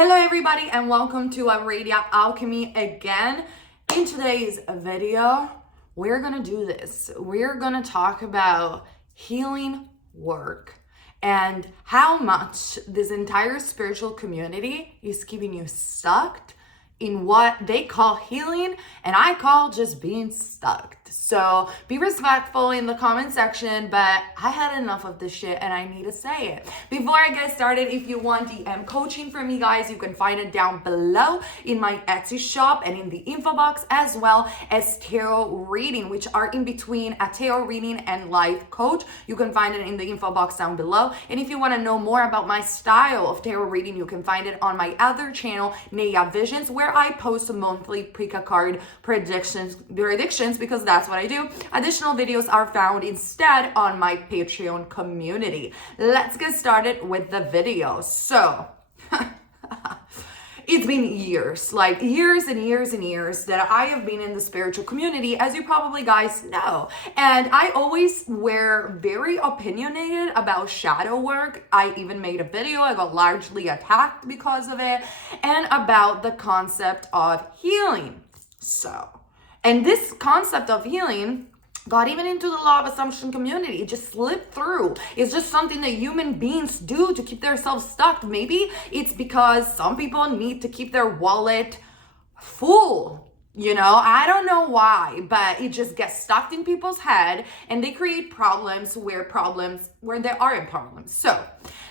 Hello everybody and welcome to Radio Alchemy again. In today's video, we're gonna do this. We're gonna talk about healing work and how much this entire spiritual community is keeping you stuck in what they call healing and I call just being stuck. So be respectful in the comment section, but I had enough of this shit and I need to say it. Before I get started, if you want DM coaching from me, guys, you can find it down below in my Etsy shop and in the info box, as well as tarot reading, which are in between a tarot reading and life coach. You can find it in the info box down below. And if you want to know more about my style of tarot reading, you can find it on my other channel, Naya Visions, where I post monthly pick a card predictions because that's what I do. Additional videos are found instead on my Patreon community. Let's get started with the video. So it's been years, like years and years and years that I have been in the spiritual community, as you probably guys know. And I always were very opinionated about shadow work. I even made a video, I got largely attacked because of it, and about the concept of healing. And this concept of healing got even into the law of assumption community. It just slipped through. It's just something that human beings do to keep themselves stuck. Maybe it's because some people need to keep their wallet full. You know, I don't know why, but it just gets stuck in people's head and they create problems where there aren't problems. So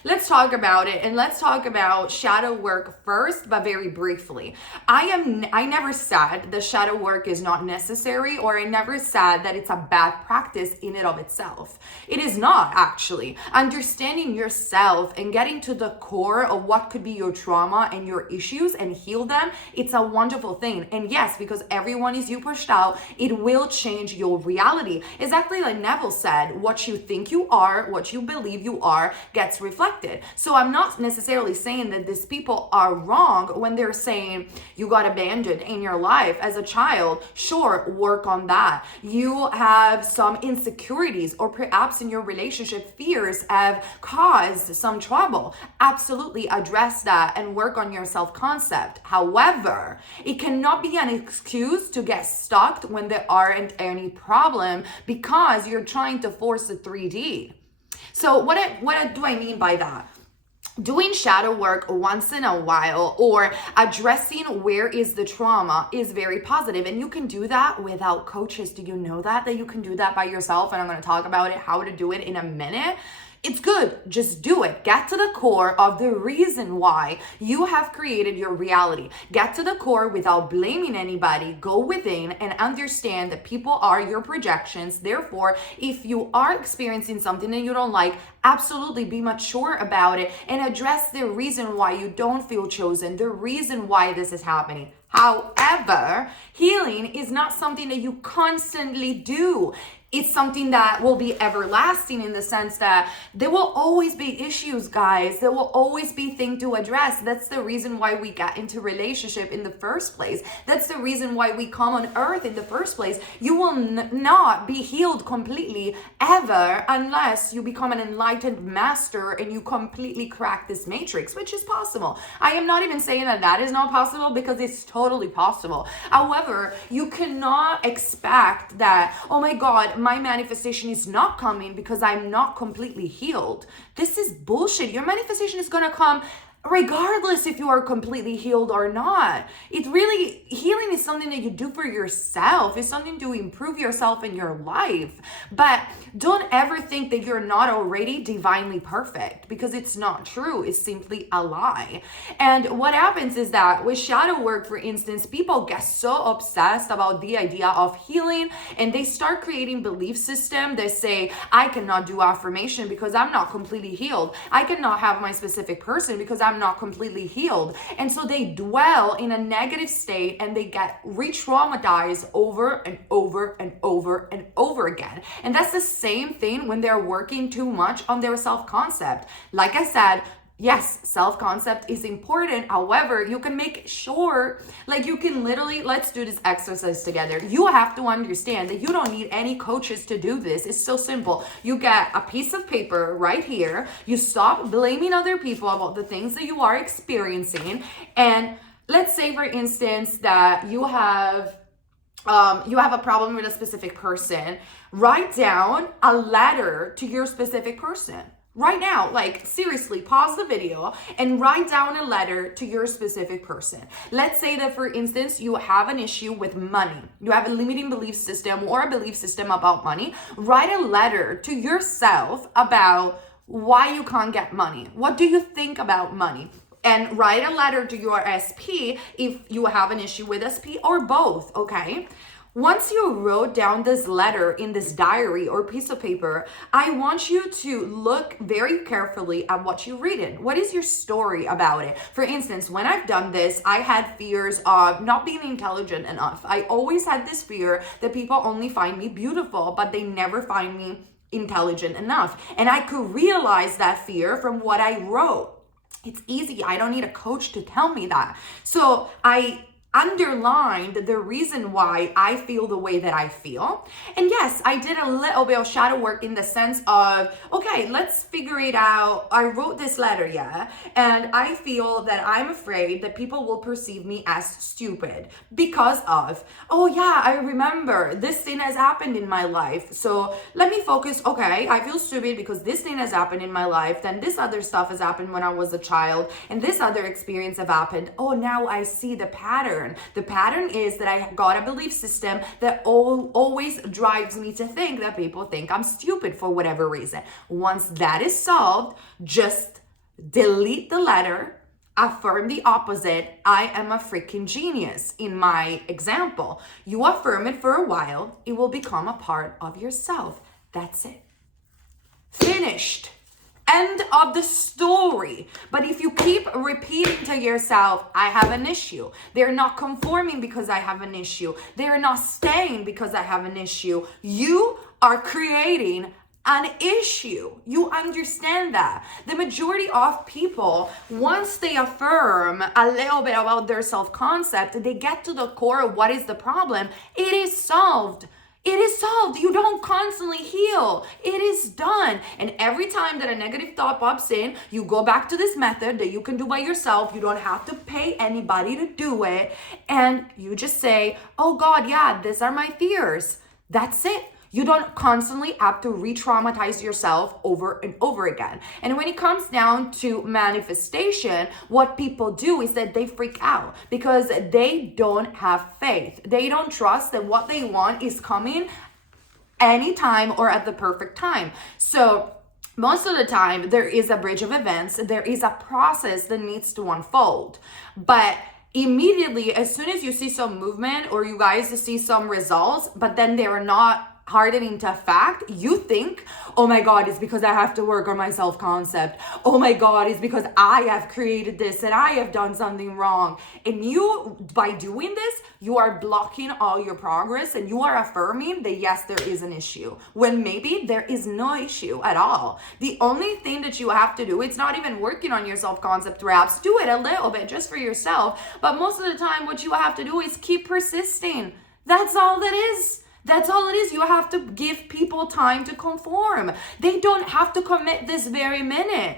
let's talk about it, and let's talk about shadow work first, but very briefly. I never said that shadow work is not necessary, or I never said that it's a bad practice in and of itself. It is not, actually. Understanding yourself and getting to the core of what could be your trauma and your issues and heal them, it's a wonderful thing. And yes, because everyone is you pushed out, it will change your reality. Exactly like Neville said, what you think you are, what you believe you are, gets reflected. So I'm not necessarily saying that these people are wrong when they're saying you got abandoned in your life as a child. Sure, work on that. You have some insecurities, or perhaps in your relationship, fears have caused some trouble. Absolutely address that and work on your self-concept. However, it cannot be an excuse to get stuck when there aren't any problem because you're trying to force a 3D. So what do I mean by that? Doing shadow work once in a while or addressing where is the trauma is very positive, and you can do that without coaches. Do you know that you can do that by yourself? And I'm going to talk about it, how to do it, in a minute. It's good. Just do it. Get to the core of the reason why you have created your reality. Get to the core without blaming anybody. Go within and understand that people are your projections. Therefore, if you are experiencing something that you don't like, absolutely be mature about it and address the reason why you don't feel chosen, the reason why this is happening. However, healing is not something that you constantly do. It's something that will be everlasting, in the sense that there will always be issues, guys. There will always be things to address. That's the reason why we got into relationship in the first place. That's the reason why we come on earth in the first place. You will not be healed completely ever unless you become an enlightened master and you completely crack this matrix, which is possible. I am not even saying that is not possible, because it's totally possible. However, you cannot expect that, oh my God, my manifestation is not coming because I'm not completely healed. This is bullshit. Your manifestation is gonna come regardless if you are completely healed or not. Healing is something that you do for yourself. It's something to improve yourself in your life. But don't ever think that you're not already divinely perfect, because it's not true. It's simply a lie. And what happens is that with shadow work, for instance, people get so obsessed about the idea of healing, and they start creating belief system that say, I cannot do affirmation because I'm not completely healed. I cannot have my specific person because I'm not completely healed. And so they dwell in a negative state and they get re-traumatized over and over and over and over again. And that's the same thing when they're working too much on their self-concept. Like I said, Yes, self-concept is important. However, you can make sure, like you can literally, let's do this exercise together. You have to understand that you don't need any coaches to do this. It's so simple. You get a piece of paper right here. You stop blaming other people about the things that you are experiencing. And let's say, for instance, that you have a problem with a specific person. Write down a letter to your specific person. Right now, like seriously, pause the video and write down a letter to your specific person. Let's say that, for instance, you have an issue with money. You have a limiting belief system or a belief system about money. Write a letter to yourself about why you can't get money. What do you think about money? And write a letter to your SP if you have an issue with SP, or both, okay? Once you wrote down this letter in this diary or piece of paper, I want you to look very carefully at what you're reading. What is your story about it? For instance, when I've done this, I had fears of not being intelligent enough. I always had this fear that people only find me beautiful, but they never find me intelligent enough. And I could realize that fear from what I wrote. It's easy. I don't need a coach to tell me that. So I underlined the reason why I feel the way that I feel. And yes, I did a little bit of shadow work in the sense of, okay, let's figure it out. I wrote this letter, yeah, and I feel that I'm afraid that people will perceive me as stupid because of, oh yeah, I remember this thing has happened in my life. So let me focus, okay, I feel stupid because this thing has happened in my life. Then this other stuff has happened when I was a child, and this other experience have happened. Oh, now I see the pattern. The pattern is that I got a belief system that always drives me to think that people think I'm stupid for whatever reason. Once that is solved, just delete the letter, affirm the opposite. I am a freaking genius. In my example, you affirm it for a while, it will become a part of yourself. That's it. Finished. End of the story. But if you keep repeating to yourself, I have an issue. They're not conforming because I have an issue. They're not staying because I have an issue. You are creating an issue. You understand that. The majority of people, once they affirm a little bit about their self-concept, they get to the core of what is the problem. It is solved. It is solved. You don't constantly heal. It is done. And every time that a negative thought pops in, you go back to this method that you can do by yourself. You don't have to pay anybody to do it. And you just say, oh God, yeah, these are my fears. That's it. You don't constantly have to re-traumatize yourself over and over again. And when it comes down to manifestation, what people do is that they freak out because they don't have faith. They don't trust that what they want is coming anytime or at the perfect time. So most of the time, there is a bridge of events. There is a process that needs to unfold. But immediately, as soon as you see some movement or you guys see some results, but then they're not hardening to fact, you think, oh my God, it's because I have to work on my self-concept. Oh my God, it's because I have created this and I have done something wrong. And you, by doing this, you are blocking all your progress and you are affirming that yes, there is an issue, when maybe there is no issue at all. The only thing that you have to do, it's not even working on your self-concept perhaps, do it a little bit just for yourself. But most of the time, what you have to do is keep persisting. That's all that is. That's all it is. You have to give people time to conform. They don't have to commit this very minute.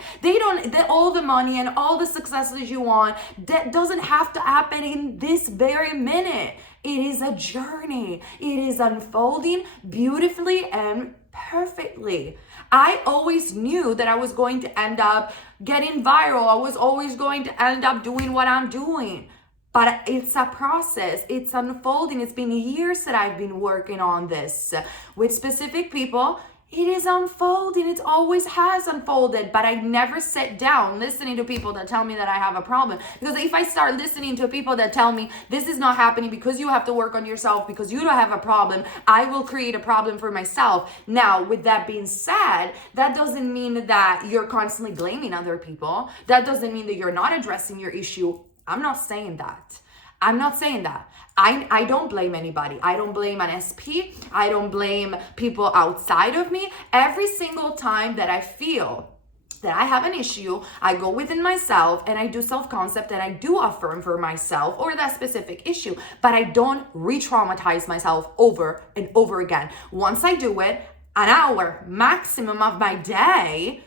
All the money and all the successes you want, that doesn't have to happen in this very minute. It is a journey. It is unfolding beautifully and perfectly. I always knew that I was going to end up getting viral. I was always going to end up doing what I'm doing. But it's a process. It's unfolding. It's been years that I've been working on this with specific people. It is unfolding. It always has unfolded. But I never sit down listening to people that tell me that I have a problem. Because if I start listening to people that tell me this is not happening because you have to work on yourself, because you don't have a problem, I will create a problem for myself. Now, with that being said, that doesn't mean that you're constantly blaming other people. That doesn't mean that you're not addressing your issue. I'm not saying that. I'm not saying that. I don't blame anybody. I don't blame an SP. I don't blame people outside of me. Every single time that I feel that I have an issue, I go within myself and I do self-concept and I do affirm for myself or that specific issue, but I don't re-traumatize myself over and over again. Once I do it, an hour maximum of my day,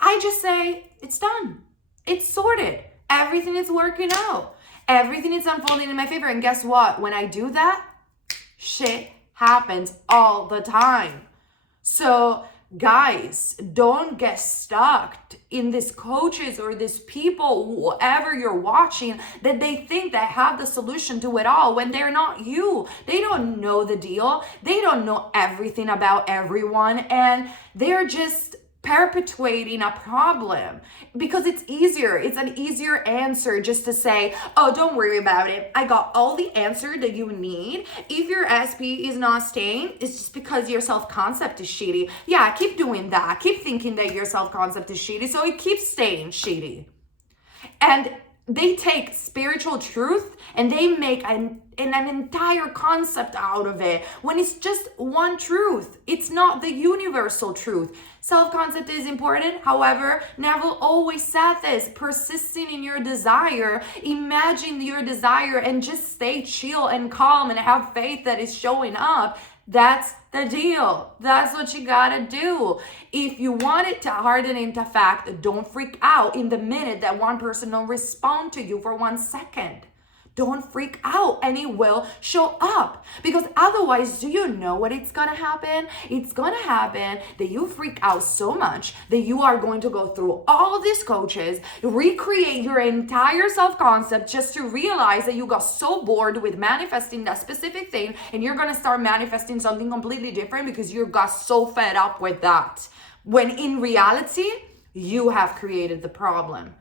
I just say, it's done. It's sorted. Everything is working out. Everything is unfolding in my favor. And guess what? When I do that, shit happens all the time. So guys, don't get stuck in these coaches or these people, whoever you're watching, that they think they have the solution to it all when they're not you. They don't know the deal. They don't know everything about everyone, and they're just perpetuating a problem because it's easier. It's an easier answer just to say, oh, don't worry about it. I got all the answer that you need. If your SP is not staying, it's just because your self-concept is shitty. Yeah, keep doing that. Keep thinking that your self-concept is shitty, so it keeps staying shitty. And they take spiritual truth and they make an entire concept out of it when it's just one truth. It's not the universal truth. Self-concept is important. However, Neville always said this: persisting in your desire, imagine your desire and just stay chill and calm and have faith that is showing up. That's the deal. That's what you gotta do. If you want it to harden into fact, don't freak out in the minute that one person don't respond to you for 1 second. Don't freak out, and it will show up. Because otherwise, do you know what it's gonna happen? It's gonna happen that you freak out so much that you are going to go through all these coaches, recreate your entire self-concept just to realize that you got so bored with manifesting that specific thing, and you're gonna start manifesting something completely different because you got so fed up with that. When in reality, you have created the problem.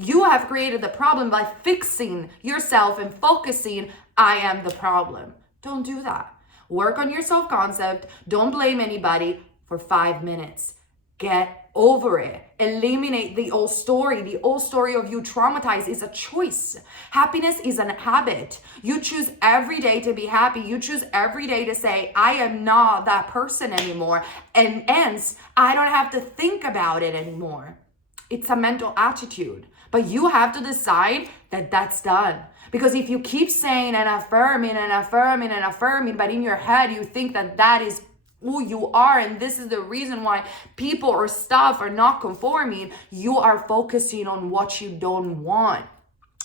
You have created the problem by fixing yourself and focusing, I am the problem. Don't do that. Work on your self-concept. Don't blame anybody for 5 minutes. Get over it. Eliminate the old story. The old story of you traumatized is a choice. Happiness is a habit. You choose every day to be happy. You choose every day to say, I am not that person anymore. And hence, I don't have to think about it anymore. It's a mental attitude. But you have to decide that that's done. Because if you keep saying and affirming and affirming and affirming, but in your head you think that that is who you are and this is the reason why people or stuff are not conforming, you are focusing on what you don't want.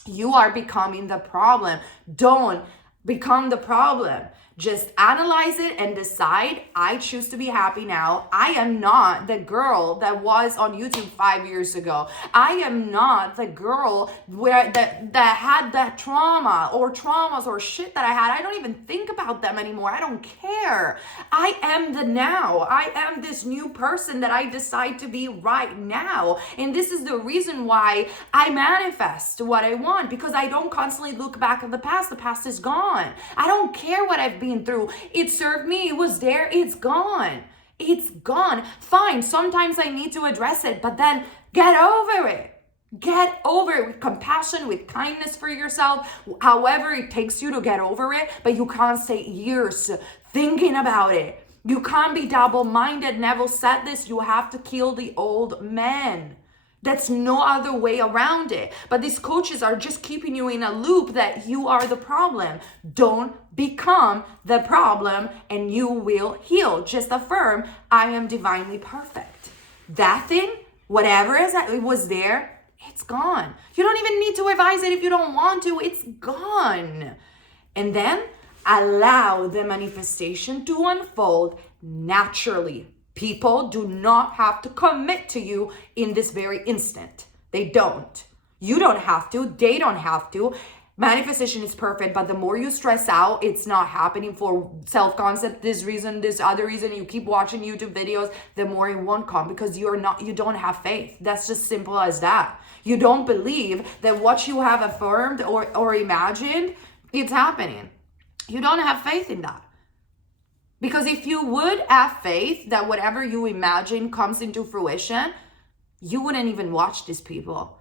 You are becoming the problem. Don't become the problem. Just analyze it and decide, I choose to be happy now. I am not the girl that was on YouTube 5 years ago. I am not the girl that had that trauma or traumas or shit that I had. I don't even think about them anymore. I don't care. I am the now. I am this new person that I decide to be right now. And this is the reason why I manifest what I want, because I don't constantly look back at the past. The past is gone. I don't care what I've been through. It served me. It was there. It's gone. It's gone. Fine. Sometimes I need to address it, but then get over it. Get over it with compassion, with kindness for yourself, however it takes you to get over it, but you can't stay years thinking about it. You can't be double-minded. Neville said this. You have to kill the old man. That's no other way around it. But these coaches are just keeping you in a loop that you are the problem. Don't become the problem and you will heal. Just affirm, I am divinely perfect. That thing, whatever it was there, it's gone. You don't even need to revise it if you don't want to. It's gone. And then allow the manifestation to unfold naturally. People do not have to commit to you in this very instant. They don't. You don't have to. They don't have to. Manifestation is perfect, but the more you stress out, it's not happening for self-concept, this reason, this other reason, you keep watching YouTube videos, the more it won't come because you don't have faith. That's just simple as that. You don't believe that what you have affirmed or imagined, it's happening. You don't have faith in that. Because if you would have faith that whatever you imagine comes into fruition, you wouldn't even watch these people.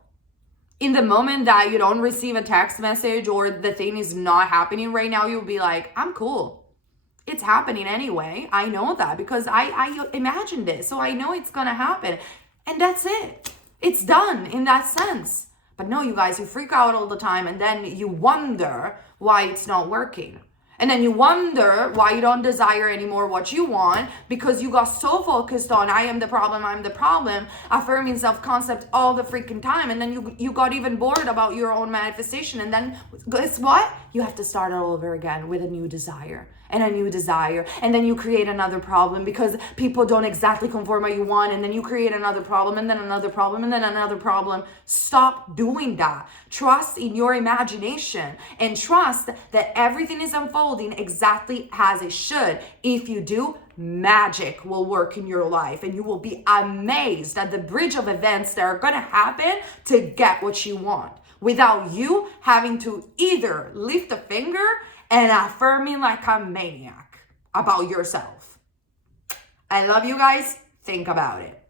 In the moment that you don't receive a text message or the thing is not happening right now, you'll be like, I'm cool. It's happening anyway. I know that because I imagined it. So I know it's going to happen. And that's it. It's done in that sense. But no, you guys, you freak out all the time and then you wonder why it's not working. And then you wonder why you don't desire anymore what you want because you got so focused on I am the problem, affirming self-concept all the freaking time. And then you got even bored about your own manifestation. And then guess what? You have to start all over again with a new desire and a new desire. And then you create another problem because people don't exactly conform what you want. And then you create another problem and then another problem and then another problem. Stop doing that. Trust in your imagination and trust that everything is unfolding exactly as it should. If you do, magic will work in your life and you will be amazed at the bridge of events that are going to happen to get what you want without you having to either lift a finger and affirming like a maniac about yourself. I love you guys. Think about it.